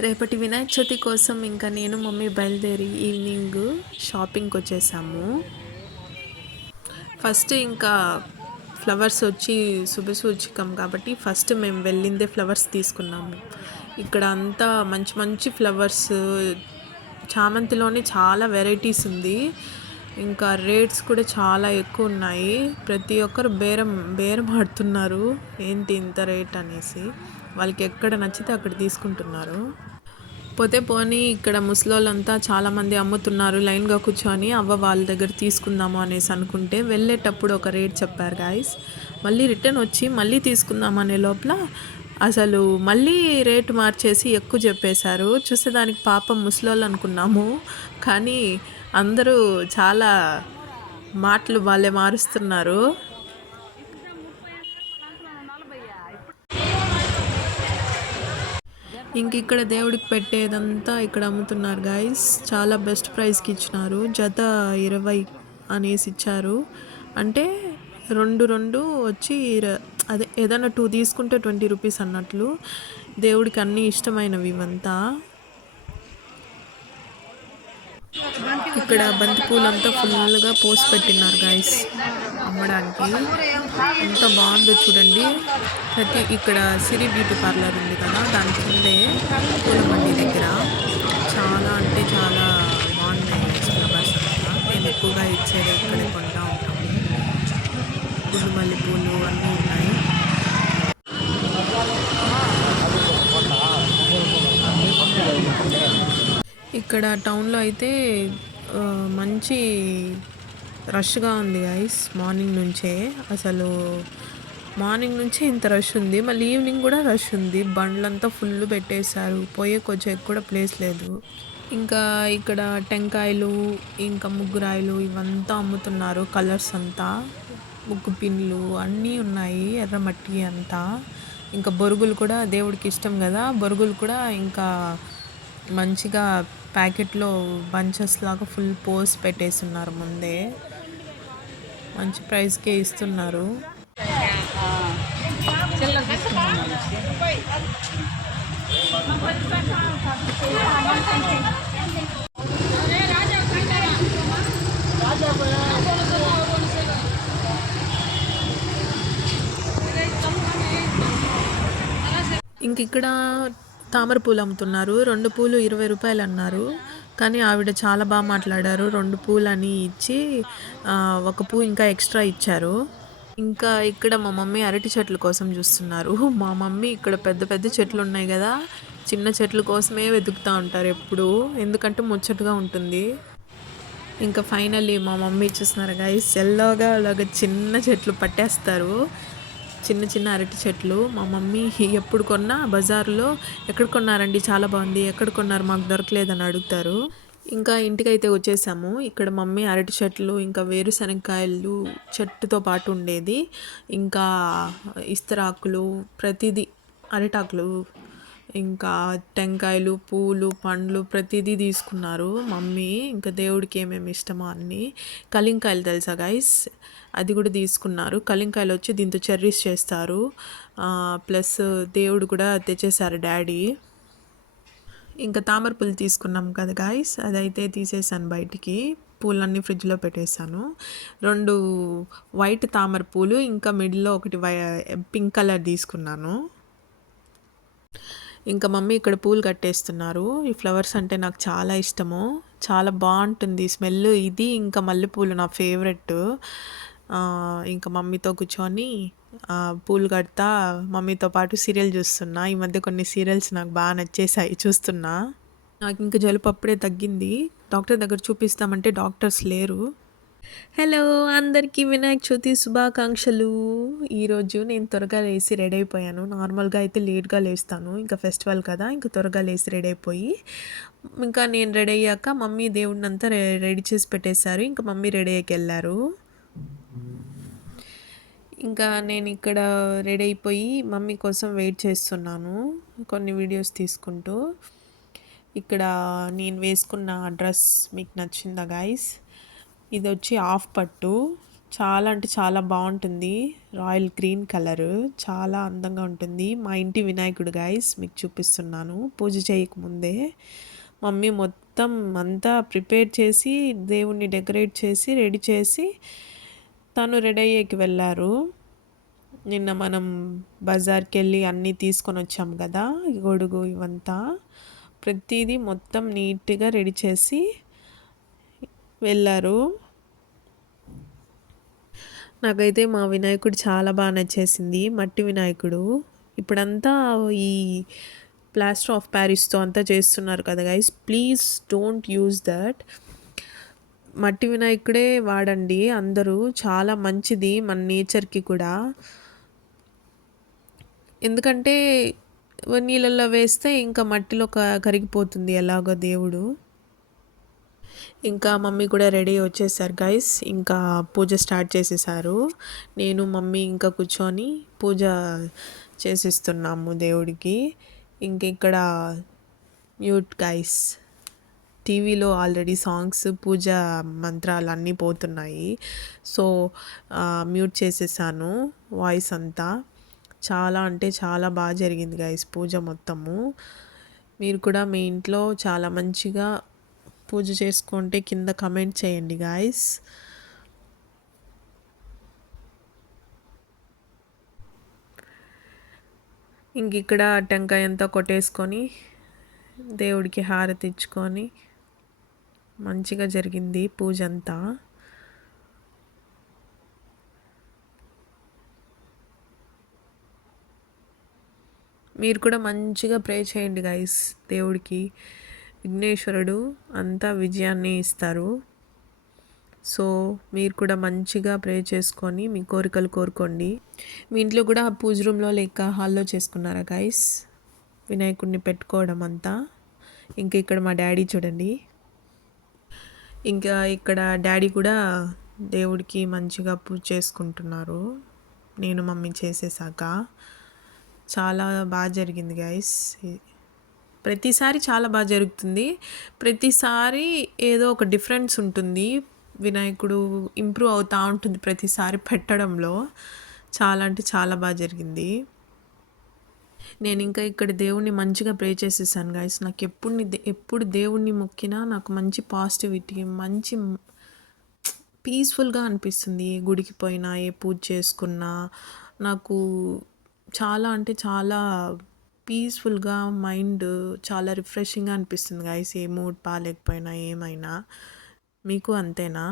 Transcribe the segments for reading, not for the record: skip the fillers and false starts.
రేపటి వినాయక చవితి కోసం ఇంకా నేను మమ్మీ బయలుదేరి ఈవినింగ్ షాపింగ్కి వచ్చేసాము. ఫస్ట్ ఇంకా ఫ్లవర్స్ వచ్చి శుభసూచకం కాబట్టి ఫస్ట్ మేము వెళ్ళిందే ఫ్లవర్స్ తీసుకున్నాము. ఇక్కడ అంతా మంచి మంచి ఫ్లవర్స్, చామంతిలోనే చాలా వెరైటీస్ ఉంది. ఇంకా రేట్స్ కూడా చాలా ఎక్కువ ఉన్నాయి. ప్రతి ఒక్కరు బేరం ఆడుతున్నారు, ఏంటి ఇంత రేట్ అనేసి. వాళ్ళకి ఎక్కడ నచ్చితే అక్కడ తీసుకుంటున్నారు. పోతే పోనీ ఇక్కడ ముసలోళ్ళంతా చాలామంది అమ్ముతున్నారు, లైన్గా కూర్చొని అవ్వ వాళ్ళ దగ్గర తీసుకుందాము అనేసి అనుకుంటే వెళ్ళేటప్పుడు ఒక రేట్ చెప్పారు గాయస్. మళ్ళీ రిటర్న్ వచ్చి మళ్ళీ తీసుకుందాం అనే లోపల అసలు మళ్ళీ రేటు మార్చేసి ఎక్కువ చెప్పేశారు. చూసేదానికి పాపం ముసలోళ్ళు అనుకున్నాము, కానీ అందరూ చాలా మాటలు వాళ్ళే మారుస్తున్నారు. ఇంక ఇక్కడ దేవుడికి పెట్టేదంతా ఇక్కడ అమ్ముతున్నారు గాయస్. చాలా బెస్ట్ ప్రైస్కి ఇచ్చినారు. జత 20 అనేసి ఇచ్చారు. అంటే రెండు వచ్చి అదే ఏదైనా 2 తీసుకుంటే 20 రూపీస్ అన్నట్లు. దేవుడికి అన్నీ ఇష్టమైనవి ఇవంతా. ఇక్కడ బంతి పూలంతా ఫుల్గా పోసి పెట్టినారు గాయస్ అమ్మడానికి. ఎంత బాగుందో చూడండి. ఇక్కడ సిరి బ్యూటీ పార్లర్ ఉంది కదా, దాని కిందే పూల మండి దగ్గర చాలా అంటే చాలా బాగున్నాయి ఫ్లవర్స్ అంతా. మేము ఎక్కువగా ఇచ్చేది ఇక్కడే కొంటా ఉంటాము. గుండు మల్లె పూలు అన్నీ ఉన్నాయి. ఇక్కడ టౌన్లో అయితే మంచి రష్గా ఉంది గైస్. మార్నింగ్ నుంచే అసలు మార్నింగ్ నుంచే ఇంత రష్ ఉంది. మళ్ళీ ఈవినింగ్ కూడా రష్ ఉంది. బండ్లంతా ఫుల్ పెట్టేశారు, పోయే కొంచెం కూడా ప్లేస్ లేదు. ఇంకా ఇక్కడ టెంకాయలు, ఇంకా ముగ్గురాయలు ఇవంతా అమ్ముతున్నారు. కలర్స్ అంతా, ముగ్గు పిన్లు అన్నీ ఉన్నాయి, ఎర్రమట్టి అంతా. ఇంకా బొరుగులు కూడా దేవుడికి ఇష్టం కదా, బొరుగులు కూడా ఇంకా మంచిగా ప్యాకెట్లో బంచెస్ లాగా ఫుల్ పోసి పెట్టేస్తున్నారు ముందే. మంచి ప్రైస్కే ఇస్తున్నారు. ఇంక ఇక్కడ తామర పూలు అమ్ముతున్నారు. 2 పూలు 20 రూపాయలు అన్నారు, కానీ ఆవిడ చాలా బాగా మాట్లాడారు. 2 పూలు అని ఇచ్చి 1 పువ్వు ఇంకా ఎక్స్ట్రా ఇచ్చారు. ఇంకా ఇక్కడ మా మమ్మీ అరటి చెట్ల కోసం చూస్తున్నారు. మా మమ్మీ ఇక్కడ పెద్ద పెద్ద చెట్లు ఉన్నాయి కదా, చిన్న చెట్ల కోసమే వెతుకుతూ ఉంటారు ఎప్పుడు, ఎందుకంటే ముచ్చటగా ఉంటుంది. ఇంకా ఫైనల్లీ మా మమ్మీ చూస్తున్నారు గైస్, ఎల్లోగా అలాగా చిన్న చెట్లు పట్టేస్తారు, చిన్న చిన్న అరటి చెట్లు. మా మమ్మీ ఎప్పుడు కొన్నా బజార్లో ఎక్కడ కొన్నారండి, చాలా బాగుంది, ఎక్కడ కొన్నారు, మాకు దొరకలేదని అడుగుతారు. ఇంకా ఇంటికైతే వచ్చేసాము. ఇక్కడ మమ్మీ అరటి చెట్లు, ఇంకా వేరుశనగకాయలు చెట్టుతో పాటు ఉండేది, ఇంకా ఇస్తరాకులు, ప్రతిదీ అరిటాకులు, ఇంకా టెంకాయలు, పూలు, పండ్లు ప్రతిదీ తీసుకున్నారు మమ్మీ. ఇంకా దేవుడికి ఏమేమి ఇష్టమో అన్నీ. కలింకాయలు తెలుసా గైస్, అది కూడా తీసుకున్నారు. కలింకాయలు వచ్చి దీంతో చెర్రీస్ చేస్తారు. ప్లస్ దేవుడు కూడా తెచ్చేసారు డాడీ. ఇంకా తామర పూలు తీసుకున్నాం కదా గాయస్, అదైతే తీసేసాను బయటికి. పూలన్నీ ఫ్రిడ్జ్లో పెట్టేశాను. 2 వైట్ తామర పూలు, ఇంకా మిడిల్లో ఒకటి పింక్ కలర్ తీసుకున్నాను. ఇంకా మమ్మీ ఇక్కడ పూలు కట్టేస్తున్నారు. ఈ ఫ్లవర్స్ అంటే నాకు చాలా ఇష్టము, చాలా బాగుంటుంది స్మెల్. ఇది ఇంకా మల్లెపూలు నా ఫేవరెట్. ఇంకా మమ్మీతో కూర్చొని పూలు కడతా మమ్మీతో పాటు సీరియల్ చూస్తున్నా. ఈ మధ్య కొన్ని సీరియల్స్ నాకు బాగా నచ్చేసాయి, చూస్తున్నా. నాకు ఇంకా జలుబు అప్పుడే తగ్గింది. డాక్టర్ దగ్గర చూపిస్తామంటే డాక్టర్స్ లేరు. హలో అందరికీ వినాయక చవితి శుభాకాంక్షలు. ఈరోజు నేను త్వరగా లేచి రెడీ అయిపోయాను. నార్మల్గా అయితే లేట్గా లేస్తాను, ఇంకా ఫెస్టివల్ కదా, ఇంకా త్వరగా లేచి రెడీ అయిపోయి, ఇంకా నేను రెడీ అయ్యాక మమ్మీ దేవుడిని అంతా రెడీ చేసి పెట్టేశారు. ఇంకా మమ్మీ రెడీ అయ్యాక వెళ్ళారు. ఇంకా నేను ఇక్కడ రెడీ అయిపోయి మమ్మీ కోసం వెయిట్ చేస్తున్నాను, కొన్ని వీడియోస్ తీసుకుంటూ. ఇక్కడ నేను వేసుకున్న డ్రెస్ మీకు నచ్చిందా గాయస్? ఇది వచ్చి హాఫ్ పట్టు, చాలా అంటే చాలా బాగుంటుంది. రాయల్ గ్రీన్ కలరు చాలా అందంగా ఉంటుంది. మా ఇంటి వినాయకుడు గైస్ మీకు చూపిస్తున్నాను. పూజ చేయకముందే మమ్మీ మొత్తం అంతా ప్రిపేర్ చేసి దేవుణ్ణి డెకరేట్ చేసి రెడీ చేసి తను రెడీ అయ్యేకి వెళ్ళారు. నిన్న మనం బజార్కి వెళ్ళి అన్నీ తీసుకొని వచ్చాం కదా, గొడుగు ఇవంతా ప్రతిదీ మొత్తం నీట్గా రెడీ చేసి వెళ్ళారు. నాకైతే మా వినాయకుడు చాలా బాగా నచ్చేసింది. మట్టి వినాయకుడు. ఇప్పుడంతా ఈ ప్లాస్టర్ ఆఫ్ ప్యారిస్తో అంతా చేస్తున్నారు కదా guys, please don't use that. మట్టి వినాయకుడే వాడండి అందరూ. చాలా మంచిది మన నేచర్కి కూడా. ఎందుకంటే నీళ్ళల్లో వేస్తే ఇంకా మట్టిలో కరిగిపోతుంది ఎలాగో దేవుడు. ఇంకా మమ్మీ కూడా రెడీ వచ్చేసారు గైస్. ఇంకా పూజ స్టార్ట్ చేసేసారు. నేను మమ్మీ ఇంకా కూర్చొని పూజ చేసిస్తున్నాము దేవుడికి. ఇంక ఇక్కడ మ్యూట్ గైస్. టీవీలో ఆల్రెడీ సాంగ్స్ పూజ మంత్రాలు అన్నీ పోతున్నాయి. సో మ్యూట్ చేసేసాను వాయిస్ అంతా. చాలా అంటే చాలా బాగా జరిగింది గైస్ పూజ మొత్తము. మీరు కూడా మీ ఇంట్లో చాలా మంచిగా పూజ చేసుకుంటే కింద కమెంట్ చేయండి గాయస్. ఇంక ఇక్కడ టెంకాయ అంతా కొట్టేసుకొని దేవుడికి హారతి ఇచ్చుకొని మంచిగా జరిగింది పూజ అంతా. మీరు కూడా మంచిగా ప్రే చేయండి గైస్ దేవుడికి. విఘ్నేశ్వరుడు అంతా విజయాన్ని ఇస్తారు. సో మీరు కూడా మంచిగా ప్రే చేసుకొని మీ కోరికలు కోరుకోండి. మీ ఇంట్లో కూడా పూజ రూమ్లో లేక హాల్లో చేసుకున్నారా గైస్ వినాయకుడిని పెట్టుకోవడం అంతా? ఇంకా ఇక్కడ మా డాడీ చూడండి. ఇంకా ఇక్కడ డాడీ కూడా దేవుడికి మంచిగా పూజ చేసుకుంటున్నారు. నేను మమ్మీ చేసేసాక చాలా బాగా జరిగింది గైస్. ప్రతిసారి చాలా బాగా జరుగుతుంది. ప్రతిసారి ఏదో ఒక డిఫరెన్స్ ఉంటుంది. వినాయకుడు ఇంప్రూవ్ అవుతూ ఉంటుంది ప్రతిసారి పెట్టడంలో. చాలా అంటే చాలా బాగా జరిగింది. నేను ఇంకా ఇక్కడ దేవుణ్ణి మంచిగా ప్రే చేసేసాను గైస్. నాకు ఎప్పుడు దేవుణ్ణి మొక్కినా నాకు మంచి పాజిటివిటీ, మంచి పీస్ఫుల్గా అనిపిస్తుంది. ఏ గుడికి పోయినా, ఏ పూజ చేసుకున్నా నాకు చాలా అంటే చాలా పీస్ఫుల్గా, మైండ్ చాలా రిఫ్రెషింగ్గా అనిపిస్తుంది గైస్. ఏ మూడ్ బాగాలేకపోయినా ఏమైనా. మీకు అంతేనా?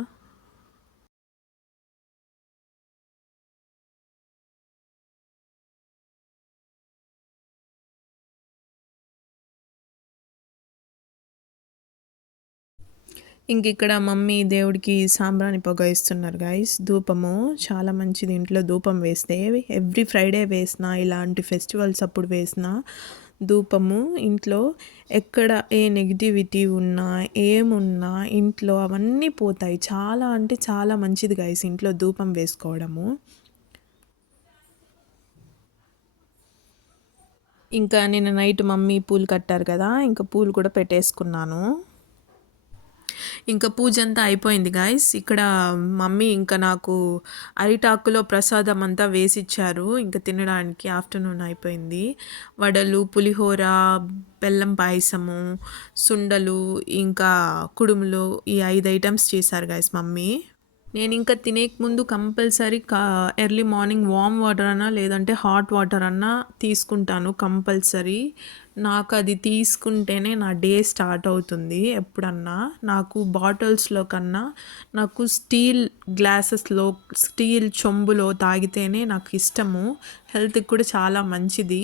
ఇంక ఇక్కడ మమ్మీ దేవుడికి సాంబ్రాణి పొగ ఇస్తున్నారు గైస్. ధూపము చాలా మంచిది. ఇంట్లో ధూపం వేస్తే ఎవ్రీ ఫ్రైడే వేసిన, ఇలాంటి ఫెస్టివల్స్ అప్పుడు వేసిన ధూపము ఇంట్లో ఎక్కడ ఏ నెగిటివిటీ ఉన్నా, ఏమున్నా ఇంట్లో అవన్నీ పోతాయి. చాలా అంటే చాలా మంచిది గైస్ ఇంట్లో ధూపం వేసుకోవడము. ఇంకా నిన్న నైట్ మమ్మీ పూలు కట్టారు కదా, ఇంకా పూలు కూడా పెట్టేసుకున్నాను. ఇంకా పూజ అంతా అయిపోయింది గాయస్. ఇక్కడ మమ్మీ ఇంకా నాకు అరిటాకులో ప్రసాదం అంతా వేసిచ్చారు ఇంకా తినడానికి. ఆఫ్టర్నూన్ అయిపోయింది. వడలు, పులిహోర, బెల్లం పాయసము, సుండలు, ఇంకా కుడుములు, ఈ 5 ఐటమ్స్ చేశారు గాయస్ మమ్మీ. నేను ఇంకా తినేక ముందు compulsory early morning warm water అన్నా లేదంటే హాట్ వాటర్ అన్నా తీసుకుంటాను కంపల్సరీ. నాకు అది తీసుకుంటేనే నా డే స్టార్ట్ అవుతుంది. ఎప్పుడన్నా నాకు బాటిల్స్లో కన్నా నాకు స్టీల్ గ్లాసెస్లో, స్టీల్ చెంబులో తాగితేనే నాకు ఇష్టము. హెల్త్కి కూడా చాలా మంచిది.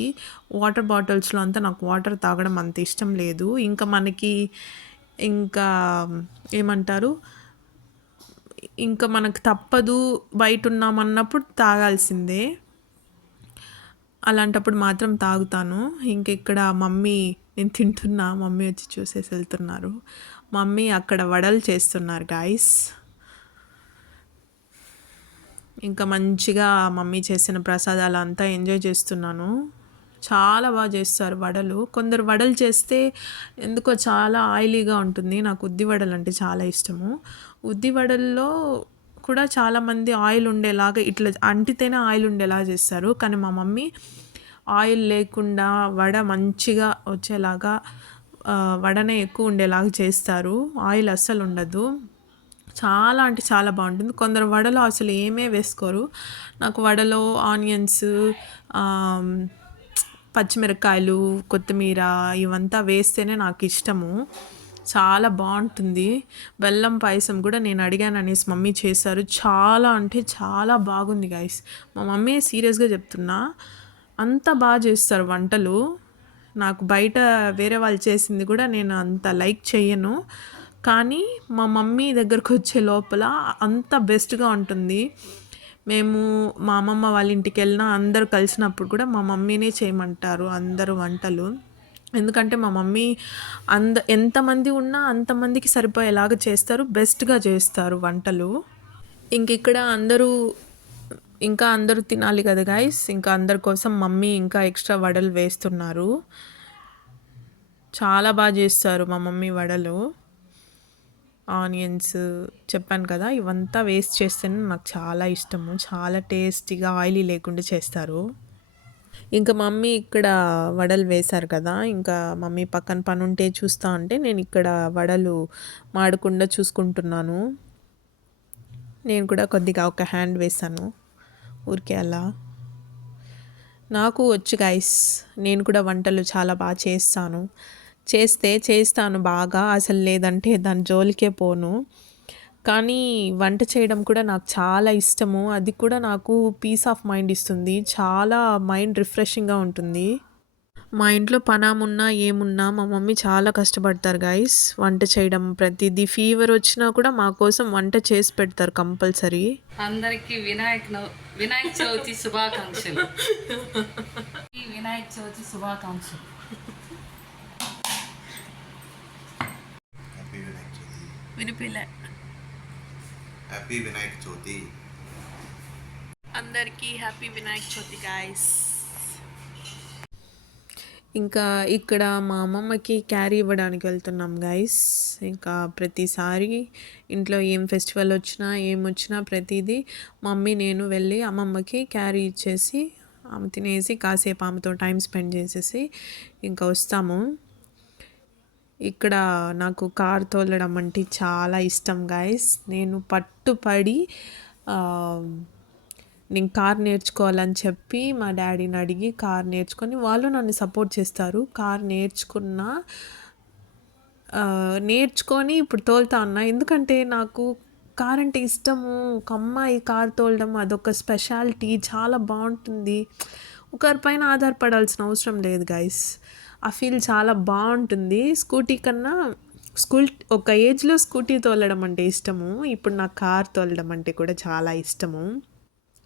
వాటర్ బాటిల్స్లో అంతా నాకు వాటర్ తాగడం అంత ఇష్టం లేదు. ఇంకా మనకి ఇంకా ఏమంటారు, ఇంకా మనకు తప్పదు బయట ఉన్నామన్నప్పుడు తాగాల్సిందే. అలాంటప్పుడు మాత్రం తాగుతాను. ఇంక ఇక్కడ మమ్మీ, నేను తింటున్నా, మమ్మీ వచ్చి చూసేసి వెళ్తున్నారు. మమ్మీ అక్కడ వడలు చేస్తున్నారు గాయస్. ఇంకా మంచిగా మమ్మీ చేసిన ప్రసాదాలు అంతా ఎంజాయ్ చేస్తున్నాను. చాలా బాగా చేస్తారు వడలు. కొందరు వడలు చేస్తే ఎందుకో చాలా ఆయిలీగా ఉంటుంది. నాకు ఉద్ది వడలు అంటే చాలా ఇష్టము. ఉద్ది వడల్లో కూడా చాలామంది ఆయిల్ ఉండేలాగా ఇట్లా అంటితేనే ఆయిల్ ఉండేలా చేస్తారు. కానీ మా మమ్మీ ఆయిల్ లేకుండా వడ మంచిగా వచ్చేలాగా వడనే ఎక్కువ ఉండేలాగా చేస్తారు. ఆయిల్ అస్సలు ఉండదు. చాలా అంటే చాలా బాగుంటుంది. కొందరు వడలో అసలు ఏమే వేసుకోరు. నాకు వడలో ఆనియన్స్, పచ్చిమిరపకాయలు, కొత్తిమీర ఇవంతా వేస్తేనే నాకు ఇష్టము. చాలా బాగుంటుంది. బెల్లం పాయసం కూడా నేను అడిగాను అనేసి మమ్మీ చేశారు. చాలా అంటే చాలా బాగుంది గైస్. మా మమ్మీ సీరియస్గా చెప్తున్నా, అంత బాగా చేస్తారు వంటలు. నాకు బయట వేరే వాళ్ళు చేసింది కూడా నేను అంత లైక్ చేయను, కానీ మా మమ్మీ దగ్గరకు వచ్చే లోపల అంత బెస్ట్గా ఉంటుంది. మేము మా అమ్మమ్మ వాళ్ళ ఇంటికి వెళ్ళినా అందరూ కలిసినప్పుడు కూడా మా మమ్మీనే చేయమంటారు అందరూ వంటలు. ఎందుకంటే మా మమ్మీ ఎంతమంది ఉన్నా అంతమందికి సరిపోయేలాగా చేస్తారు, బెస్ట్గా చేస్తారు వంటలు. ఇక్కడ ఇంకా అందరూ తినాలి కదా గైస్. ఇంకా అందరి కోసం మమ్మీ ఇంకా ఎక్స్ట్రా వడలు వేస్తున్నారు. చాలా బాగా చేస్తారు మా మమ్మీ వడలు. ఆనియన్స్ చెప్పాను కదా, ఇవంతా వేస్ట్ చేస్తేనే నాకు చాలా ఇష్టము. చాలా టేస్టీగా ఆయిలీ లేకుండా చేస్తారు. ఇంకా మమ్మీ ఇక్కడ వడలు వేశారు కదా, ఇంకా మమ్మీ పక్కన పని ఉంటే చూస్తూ ఉంటే నేను ఇక్కడ వడలు మాడకుండా చూసుకుంటున్నాను. నేను కూడా కొద్దిగా ఒక హ్యాండ్ వేశాను ఊరికే అలా. నాకు వచ్చు గైస్, నేను కూడా వంటలు చాలా బాగా చేస్తాను బాగా, అసలు లేదంటే దాని జోలికే పోను. కానీ వంట చేయడం కూడా నాకు చాలా ఇష్టము. అది కూడా నాకు పీస్ ఆఫ్ మైండ్ ఇస్తుంది. చాలా మైండ్ రిఫ్రెషింగ్గా ఉంటుంది. మా ఇంట్లో పనామున్నా ఏమున్నా మా మమ్మీ చాలా కష్టపడతారు గైస్ వంట చేయడం. ప్రతిదీ ఫీవర్ వచ్చినా కూడా మా కోసం వంట చేసి పెడతారు కంపల్సరీ. అందరికీ వినాయక చవితి శుభాకాంక్షలు. వినాయక చవితి శుభాకాంక్షలు. వినిపిలే. హ్యాపీ వినాయక చవితి. అందరికీ హ్యాపీ వినాయక చవితి గాయస్. ఇంకా ఇక్కడ మా అమ్మమ్మకి క్యారీ ఇవ్వడానికి వెళ్తున్నాం గైస్. ఇంకా ప్రతిసారి ఇంట్లో ఏం ఫెస్టివల్ వచ్చినా ఏమొచ్చినా ప్రతిదీ మమ్మీ నేను వెళ్ళి అమ్మమ్మకి క్యారీ ఇచ్చేసి ఆమె తినేసి కాసేపు ఆమెతో టైం స్పెండ్ చేసేసి ఇంకా వస్తాము. ఇక్కడ నాకు కార్ తోలడం అంటే చాలా ఇష్టం గైస్. నేను పట్టుపడి నేను కార్ నేర్చుకోవాలని చెప్పి మా డాడీని అడిగి కార్ నేర్చుకొని, వాళ్ళు నన్ను సపోర్ట్ చేస్తారు. కార్ నేర్చుకొని ఇప్పుడు తోలుతా ఉన్నా. ఎందుకంటే నాకు కార్ అంటే ఇష్టము. ఒక అమ్మాయి కార్ తోలడం అదొక స్పెషాలిటీ, చాలా బాగుంటుంది. ఒకరిపైన ఆధారపడాల్సిన అవసరం లేదు గైస్. ఆ ఫీల్ చాలా బాగుంటుంది. స్కూటీ కన్నా ఒక ఏజ్లో స్కూటీ తోలడం అంటే ఇష్టము, ఇప్పుడు నాకు కార్ తోలడం అంటే కూడా చాలా ఇష్టము.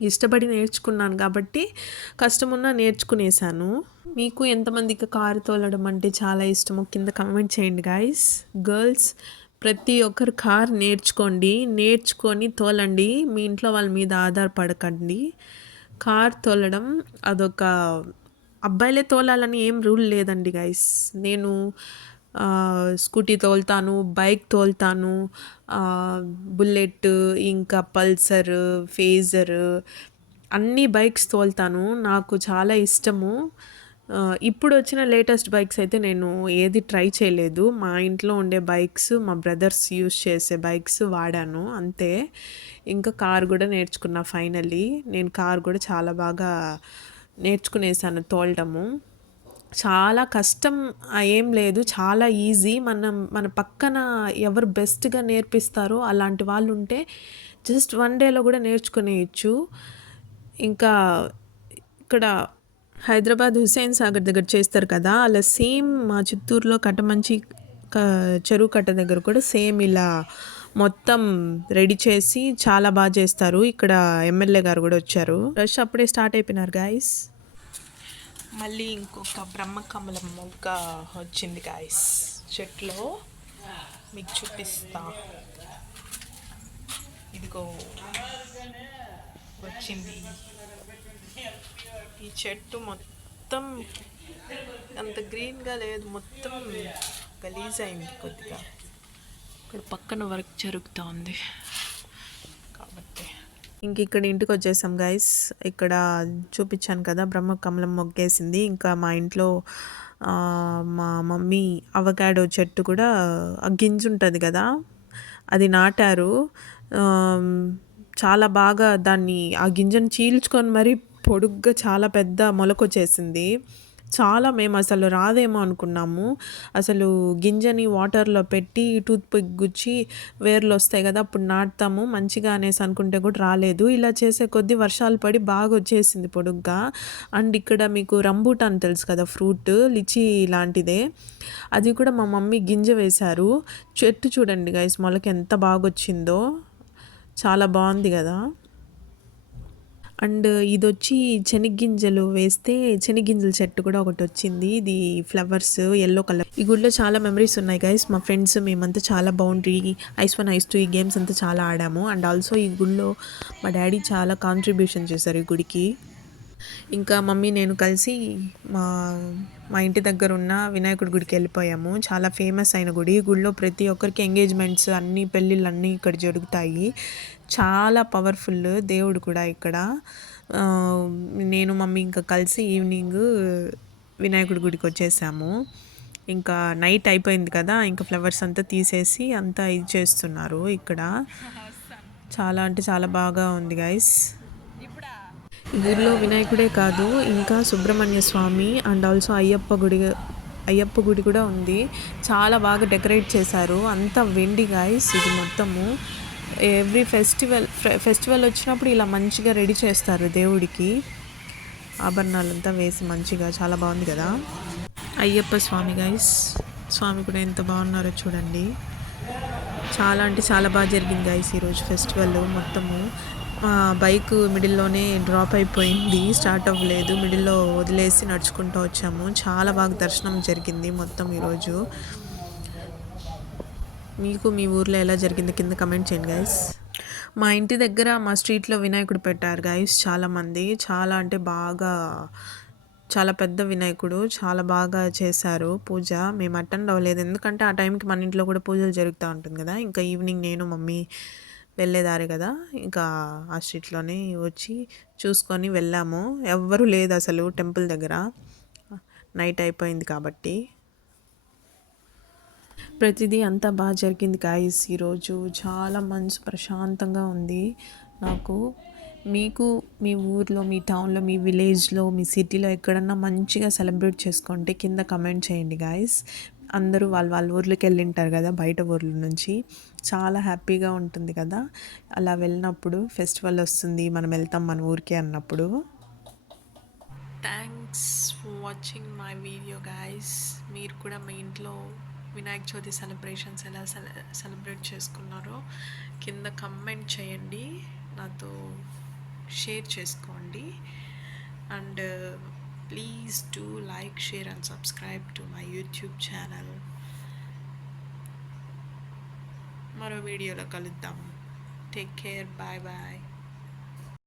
ఇష్టపడి నేర్చుకున్నాను కాబట్టి కష్టమున్నా నేర్చుకునేసాను. మీకు ఎంతమందికి కారు తోలడం అంటే చాలా ఇష్టమో కింద కమెంట్ చేయండి గైస్. గర్ల్స్ ప్రతి ఒక్కరు కార్ నేర్చుకొని తోలండి. మీ ఇంట్లో వాళ్ళ మీద ఆధారపడకండి. కార్ తోలడం అదొక అబ్బాయిలే తోలాలని ఏం రూల్ లేదండి గైస్. నేను స్కూటీ తోలుతాను, బైక్ తోలుతాను, బుల్లెట్, ఇంకా పల్సర్, ఫేజర్, అన్ని బైక్స్ తోలుతాను. నాకు చాలా ఇష్టము. ఇప్పుడు వచ్చిన లేటెస్ట్ బైక్స్ అయితే నేను ఏది ట్రై చేయలేదు. మా ఇంట్లో ఉండే బైక్స్, మా బ్రదర్స్ యూస్ చేసే బైక్స్ వాడాను అంతే. ఇంకా కార్ కూడా నేర్చుకున్నా ఫైనల్లీ. నేను కార్ కూడా చాలా బాగా నేర్చుకునేసాను తోలడము. చాలా కష్టం ఏం లేదు, చాలా ఈజీ. మన పక్కన ఎవరు బెస్ట్గా నేర్పిస్తారో అలాంటి వాళ్ళు ఉంటే జస్ట్ 1 డేలో కూడా నేర్చుకునేయచ్చు. ఇంకా ఇక్కడ హైదరాబాద్ హుస్సేన్ సాగర్ దగ్గర చేస్తారు కదా, అలా సేమ్ మా చిత్తూరులో కట్టమంచి చెరువు కట్ట దగ్గర కూడా సేమ్ ఇలా మొత్తం రెడీ చేసి చాలా బాగా చేస్తారు. ఇక్కడ ఎమ్మెల్యే గారు కూడా వచ్చారు. రష్ అప్పుడే స్టార్ట్ అయిపోయినారు గాయస్. మళ్ళీ ఇంకొక బ్రహ్మకమలం మొగ్గ వచ్చింది గాయస్ చెట్లో, మీకు చూపిస్తా. ఇదిగో వచ్చింది. ఈ చెట్టు మొత్తం అంత గ్రీన్గా లేదు, మొత్తం గలీజ్ అయింది కొద్దిగా. ఇక్కడ పక్కన వర్క్ జరుగుతూ ఉంది కాబట్టి ఇంక ఇక్కడ ఇంటికి వచ్చేసాం గైస్. ఇక్కడ చూపించాను కదా బ్రహ్మకమలం మొగ్గేసింది. ఇంకా మా ఇంట్లో మా మమ్మీ అవకాడో చెట్టు కూడా ఆ గింజ ఉంటుంది కదా అది నాటారు. చాలా బాగా దాన్ని ఆ గింజను చీల్చుకొని మరీ పొడుగ్గా చాలా పెద్ద మొలకొచ్చేసింది. మేము అసలు రాదేమో అనుకున్నాము. అసలు గింజని వాటర్లో పెట్టి టూత్ పిక్ గుచ్చి వేర్లు వస్తాయి కదా అప్పుడు నాటుతాము మంచిగా అనేసి అనుకుంటే కూడా రాలేదు. ఇలా చేసే కొద్దీ వర్షాలు పడి బాగా వచ్చేసింది పొడుగ్గా. అండ్ ఇక్కడ మీకు రంబూటాన్ తెలుసు కదా ఫ్రూట్, లిచీ లాంటిదే. అది కూడా మా మమ్మీ గింజ వేశారు. చెట్టు చూడండి గైస్ మొలక ఎంత బాగా వచ్చిందో, చాలా బాగుంది కదా. అండ్ ఇదొచ్చి శనగ్గింజలు వేస్తే శనగ్గింజల చెట్టు కూడా ఒకటి వచ్చింది. ఇది ఫ్లవర్స్ యెల్లో కలర్. ఈ గుడిలో చాలా మెమరీస్ ఉన్నాయి గైస్. మా ఫ్రెండ్స్ మేమంతా చాలా బౌండరీ, ఐస్ 1 ఐస్ 2 ఈ గేమ్స్ అంతా చాలా ఆడాము. అండ్ ఆల్సో ఈ గుడిలో మా డాడీ చాలా కాంట్రిబ్యూషన్ చేశారు ఈ గుడికి. ఇంకా మమ్మీ నేను కలిసి మా మా ఇంటి దగ్గర ఉన్న వినాయకుడి గుడికి వెళ్ళిపోయాము. చాలా ఫేమస్ అయిన గుడి. ఈ గుడిలో ప్రతి ఒక్కరికి ఎంగేజ్మెంట్స్ అన్నీ పెళ్ళిళ్ళు అన్నీ ఇక్కడ జరుగుతాయి. చాలా పవర్ఫుల్ దేవుడు కూడా ఇక్కడ. నేను మమ్మీ ఇంకా కలిసి ఈవినింగ్ వినాయకుడి గుడికి వచ్చేసాము. ఇంకా నైట్ అయిపోయింది కదా ఇంకా ఫ్లవర్స్ అంతా తీసేసి అంతా ఇది చేస్తున్నారు ఇక్కడ. చాలా అంటే చాలా బాగా ఉంది గైస్. ఈ ఊరిలో వినాయకుడే కాదు ఇంకా సుబ్రహ్మణ్య స్వామి అండ్ ఆల్సో అయ్యప్ప గుడి కూడా ఉంది. చాలా బాగా డెకరేట్ చేశారు. అంతా వెండి గైస్ ఇది మొత్తము. ఎవ్రీ ఫెస్టివల్ వచ్చినప్పుడు ఇలా మంచిగా రెడీ చేస్తారు దేవుడికి. ఆభరణాలంతా వేసి మంచిగా చాలా బాగుంది కదా. అయ్యప్ప స్వామి గైస్, స్వామి కూడా ఎంత బాగున్నారో చూడండి. చాలా అంటే చాలా బాగా జరిగింది గైస్ ఈరోజు ఫెస్టివల్ మొత్తము. బైక్ మిడిల్లోనే డ్రాప్ అయిపోయింది, స్టార్ట్ అవ్వలేదు. మిడిల్లో వదిలేసి నడుచుకుంటూ వచ్చాము. చాలా బాగా దర్శనం జరిగింది మొత్తం ఈరోజు. మీకు మీ ఊర్లో ఎలా జరిగింది కింద కమెంట్ చేయండి గైస్. మా ఇంటి దగ్గర మా స్ట్రీట్లో వినాయకుడు పెట్టారు గైస్ చాలామంది. చాలా అంటే బాగా చాలా పెద్ద వినాయకుడు, చాలా బాగా చేశారు పూజ. మేము అటెండ్ అవ్వలేదు ఎందుకంటే ఆ టైంకి మన ఇంట్లో కూడా పూజలు జరుగుతూ ఉంటుంది కదా. ఇంకా ఈవినింగ్ నేను మమ్మీ వెళ్ళేదారి కదా ఇంకా ఆ స్ట్రీట్లోనే వచ్చి చూసుకొని వెళ్ళాము. ఎవ్వరూ లేదు అసలు టెంపుల్ దగ్గర, నైట్ అయిపోయింది కాబట్టి. ప్రతిదీ అంతా బాగా జరిగింది గాయస్. ఈరోజు చాలా మనసు ప్రశాంతంగా ఉంది నాకు. మీకు మీ ఊర్లో, మీ టౌన్లో, మీ విలేజ్లో, మీ సిటీలో ఎక్కడన్నా మంచిగా సెలబ్రేట్ చేసుకోండి కింద కమెంట్ చేయండి గాయస్. అందరూ వాళ్ళ ఊర్లోకి వెళ్ళింటారు కదా బయట ఊర్ల నుంచి. చాలా హ్యాపీగా ఉంటుంది కదా అలా వెళ్ళినప్పుడు. ఫెస్టివల్ వస్తుంది మనం వెళ్తాం మన ఊరికి అన్నప్పుడు. Thanks for watching my video guys. మీరు కూడా మీ ఇంట్లో వినాయక చవితి సెలబ్రేషన్స్ ఎలా సెలబ్రేట్ చేసుకున్నారో కింద కమెంట్ చేయండి, నాతో షేర్ చేసుకోండి. And please do like, share and subscribe to my YouTube channel. మరో వీడియోలో కలుద్దాం. Take care, bye bye.